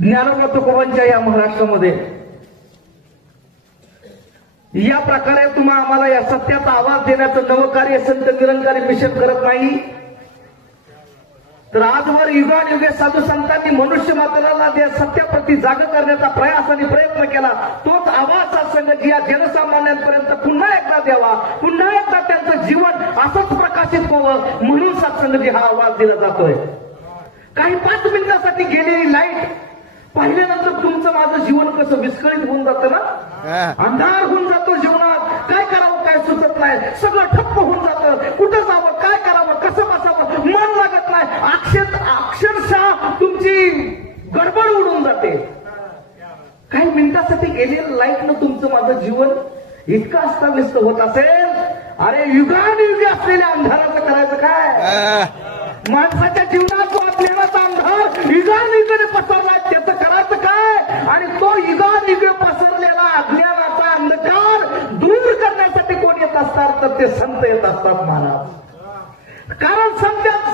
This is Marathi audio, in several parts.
ज्ञानोबा तुकोबांच्या या महाराष्ट्रामध्ये या प्रकारे तुम्हा आम्हाला या सत्याचा आवाज देण्याचं नवकार्य संत निरंकारी मिशन करत नाही, तर आजवर युगानुयुगे साधू संतांनी मनुष्य मात्राला त्या सत्याप्रती जाग करण्याचा प्रयास आणि प्रयत्न केला. तोच आवाज सत्संग या जनसामान्यांपर्यंत पुन्हा एकदा द्यावा, पुन्हा एकदा त्यांचं जीवन असंच प्रकाशित व्हावं म्हणून सत्संग हा आवाज दिला जातोय. काही 5 मिनिटासाठी गेलेली लाईट पाहिल्यानंतर तुमचं माझं जीवन कसं विस्कळीत होऊन जातं ना, अंधार होऊन जातो जीवनात. काय करावं काय सुचत नाही, सगळं ठप्प होऊन जातं. कुठं जावं, काय करावं, कसं बसावं मन लागत नाही. अक्षरशः तुमची गडबड उडून जाते. काही मिनिटासाठी गेलेलं लाईटनं तुमचं माझं जीवन इतकं अस्ताव्यस्त होत असेल, अरे युगानुयुगे असलेल्या अंधाराचं करायचं काय? माणसाच्या जीवनात जो आपल्याला अंधार युगानुयुगाने पसरलाय त्याचं करायचं काय? आणि तो युगानुयुगे पसरलेला अज्ञानाचा अंधकार दूर करण्यासाठी कोण येत असतात तर ते संत येत असतात महाराज. कारण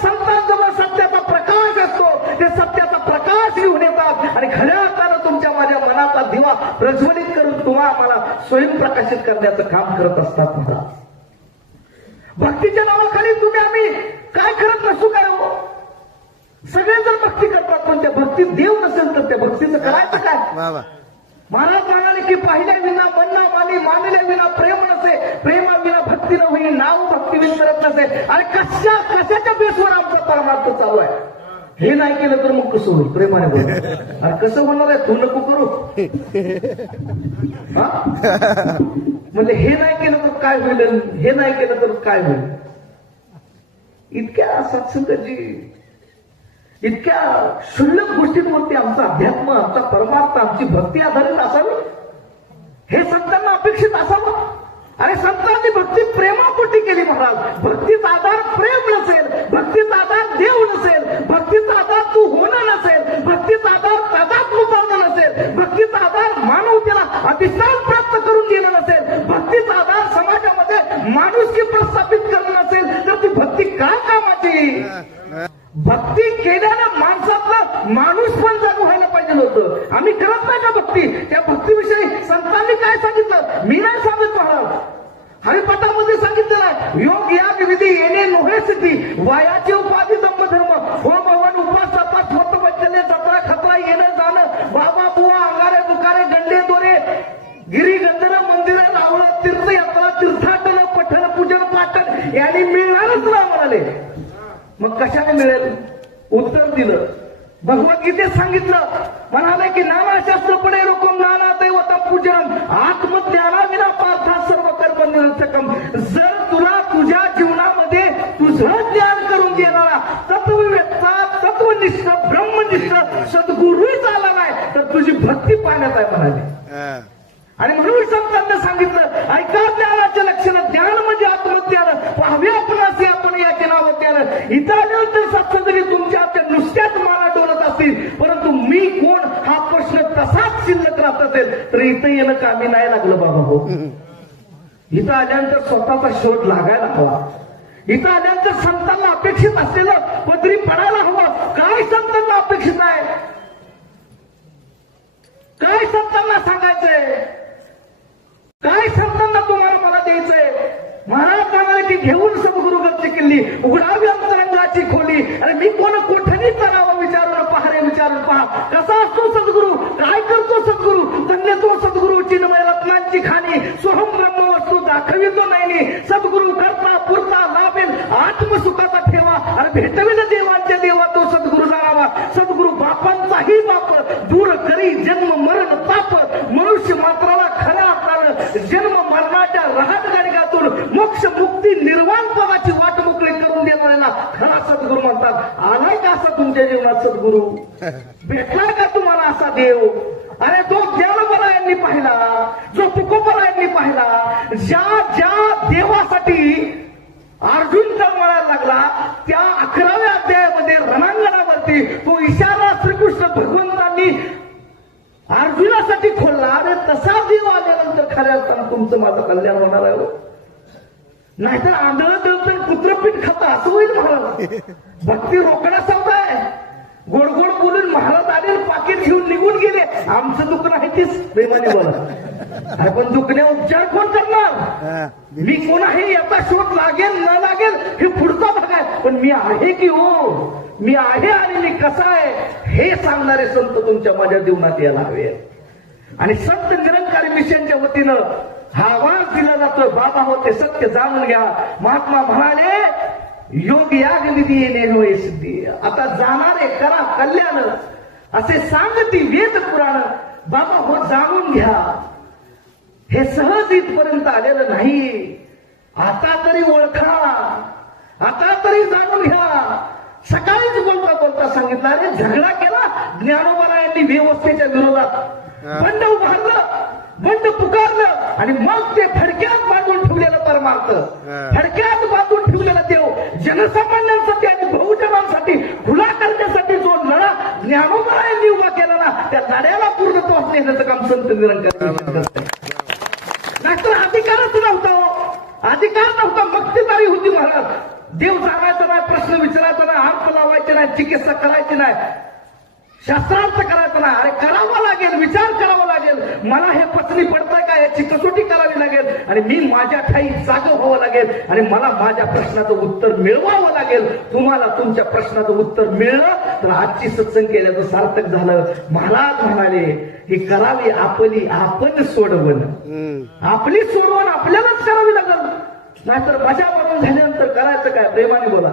संतांजवळ सत्याचा प्रकाश असतो. ते सत्याचा प्रकाश घेऊन येतात आणि खऱ्या अर्थानं तुमच्या माझ्या मनाचा दिवा प्रज्वलित करून तुम्हाला आम्हाला स्वयंप्रकाशित करण्याचं काम करत असतात महाराज. भक्तीच्या नावाखाली तुम्ही आम्ही काय करत नसू करावं? सगळे जर भक्ती करतात पण त्या भक्तीत देव नसेल तर त्या भक्तीचं करायचं काय? महाराज म्हणाले की पाहिल्या विना मन ना मानी, मानल्या विना प्रेम नसे, प्रेमा विना भक्ती न होई, नाव भक्ती विसरत नसे. आणि कशाच्या बेसवर आमचा परमार्थ चालू आहे? हे नाही केलं तर मग कसं होईल? प्रेमाने बोल. अरे कसं होणार आहे? तू नको करू. म्हणजे हे नाही केलं तर काय होईल, हे नाही केलं तर काय होईल? इतक्या सत्संगाची इतक्या क्षुल्लक गोष्टींवरती आमचा अध्यात्म, आमचा परमार्थ, आमची भक्ती आधारित असावी हे संतांना अपेक्षित असावं. अरे संतांनी भक्ती प्रेमापोटी केली महाराज. भक्तीचा आधार प्रेम नसेल, भक्तीचा आधार देव नसेल, भक्तीचा आधार तू होणं नसेल, भक्तीचा आधार तादात्म्य नसेल, भक्तीचा आधार मानवतेला अधिष्ठान प्राप्त करून देणं नसेल, भक्तीचा आधार समाजामध्ये माणुसकी प्रस्थापित करणं नसेल तर ती भक्ती काय कामाची? भक्ती केल्यानं माणसातला माणूस पण जाणून व्हायला पाहिजे होतं. आम्ही करत नाही का भक्ती? त्या भक्तीविषयी संतांनी काय सांगितलं? मी नाही सांगत महाराज. हरिपाठामध्ये सांगितलेलं आहे, योग या विविधी येणे नोहे सिद्धी, वायाची उपाधी धर्म, होम हवन उपास तपास होत बच्चले जत्रा खतरा येणं जाणं, बाबा बुवा अंगारे दुकारे गंडे दोरे, गिरी गंधर मंदिर रावळ तीर्थयात्रा तीर्थाटन पठण पूजन पाठन यांनी मिळणारच ना म्हणाले. मग कशाने मिळेल? उत्तर दिलं. भगवद्गीतेत सांगितलं, म्हणाले की नानाशास्त्र पडे रोकम नाना दैवतम पूजनम आत्मज्ञाना विना पार्था सर्व कर्म निरर्थकम. जर तुला तुझ्या जीवनामध्ये तुझं ज्ञान करून देणारा तत्ववेत्ता, तत्वनिष्ठ, ब्रह्मनिष्ठ सद्गुरूच आला नाही तर तुझी भक्ती पाण्यात आहे म्हणाले. आणि म्हणून संतांना सांगितलं, ऐका ज्ञानाचे लक्षण, ज्ञान म्हणजे आत्मज्ञान, पाहावे आपणास आपण या नावात्यानं. इथं आल्यानंतर सत्संगी तुमच्या नुसत्याच माना डोलत असतील, परंतु मी कोण हा प्रश्न तसाच शिल्लक राहत असेल तर इथं येणं कामी नाही लागलं बाबा. हो, इथं आल्यानंतर स्वतःचा शोध लागायला हवा. इथं आल्यानंतर संतांना अपेक्षित असलेलं पदरी पडायला हवं. काय संतांना अपेक्षित आहे? काय संतांना सांगायचंय? काय संतांना तुम्हाला मला द्यायचंय? महाराज म्हणाले की घेऊन सद्गुरु गच्ची किल्ली, उघडावी अंतरंगाची खोली. अरे मी कोण कोठणी करावं विचारून पहा रे, विचारून पहा. कसा असतो सद्गुरु? काय करतो सद्गुरु? धन्य तो सद्गुरु चिन्मय रत्नांची खाणी, सोहम ब्रह्म वस्तू दाखवितो नाही. सद्गुरु करता पुरता लाभेल आत्मसुखाचा ठेवा. अरे भेटवेल देवांच्या देवा तो सद्गुरु जाणावा. सद्गुरु बापांचाही बाप दूर करी जन्म मरण ताप. मनुष्य मात्राला खऱ्या अर्थानं जन्म मरणाच्या रहाट गाडीगातून मोक्ष मुक्ती निर्वाण पदाची वाट मोकळी करून देणाऱ्याला खरा सद्गुरू म्हणतात. आलाय का असा तुमच्या जीवनात सद्गुरू? भेटलाय का तुम्हाला असा देव? अरे जो ज्ञानोबा यांनी पाहिला, जो तुकोबा यांनी पाहिला, ज्या देवासाठी अर्जुन जन्माला लागला, त्या 11व्या अध्यायामध्ये रणांगणावरती तो इशारा श्रीकृष्ण भगवंतांनी अर्जुनासाठी खोलला. अरे तसा देव आल्यानंतर खऱ्या अर्थानं तुमचं माझं कल्याण होणार आहे. नाहीतर आंधळ तर कुत्रपीठ खाता असं होईल महाराज. भक्ती रोखण्यासारखं आहे. गोड गोड बोलून महाराज आले पाकिट घेऊन बघतीस प्रेमाने बोला. अरे पण दुखण्या उपचार कोण करणार? मी कोण आहे याचा शोध लागेल न लागेल हे पुढचा भाग आहे. पण मी आहे की हो, मी आहे आणि मी कसा आहे हे सांगणारे संत तुमच्या माझ्या जीवनात यायला हवे. आणि संत निरंकारी मिशनच्या वतीनं हा आवाज दिला जातो, बाबा हो ते सत्य जाणून घ्या. महात्मा म्हणाले योग याग निधी येणे होय सिद्धी. आता जाणारे करा कल्याण असे सांगती वेद पुराण. बाबा हो जाणून घ्या. हे सहज इथपर्यंत आलेलं नाही. आता तरी ओळखा, आता तरी जाणून घ्या. सकाळीच बोलता बोलता सांगितलं, अरे झगडा केला ज्ञानोबाला यांनी व्यवस्थेच्या विरोधात, बंड उभारलं, बंड पुकारलं आणि मग ते फडक्यात बांधून ठेवलेलं परमार्थ, फडक्यात बांधून ठेवलेला देव जनसामान्यांसाठी आणि बहुजनांसाठी खुला करण्यासाठी जो लढा ज्ञानोबा यांनी उभा केला ना, त्या लढ्याला पूर्णत्वास नेण्याचं काम संत निरंकारी. नाहीतर अधिकारच नव्हता, अधिकार नव्हता, मक्तेदारी होती महाराज. देव जागायचा नाही, प्रश्न विचारायचा नाही, अर्थ लावायचे नाही, चिकित्सा करायची नाही, शास्त्रार्थ करायचा नाही. अरे करावा लागेल, विचार करावा लागेल. मला हे पचनी पडतंय का याची कसोटी करावी लागेल आणि मी माझ्या ठाई जागा व्हावं लागेल आणि मला माझ्या प्रश्नाचं उत्तर मिळवावं लागेल. तुम्हाला तुमच्या प्रश्नाचं उत्तर मिळलं तर आजची सत्संग केल्याचं सार्थक झालं. महाराज म्हणाले ही करावी आपली आपण सोडवण, आपली सोडवण आपल्यालाच करावी लागल. नाहीतर मजा बनवून झाल्यानंतर करायचं काय? प्रेमाने बोला.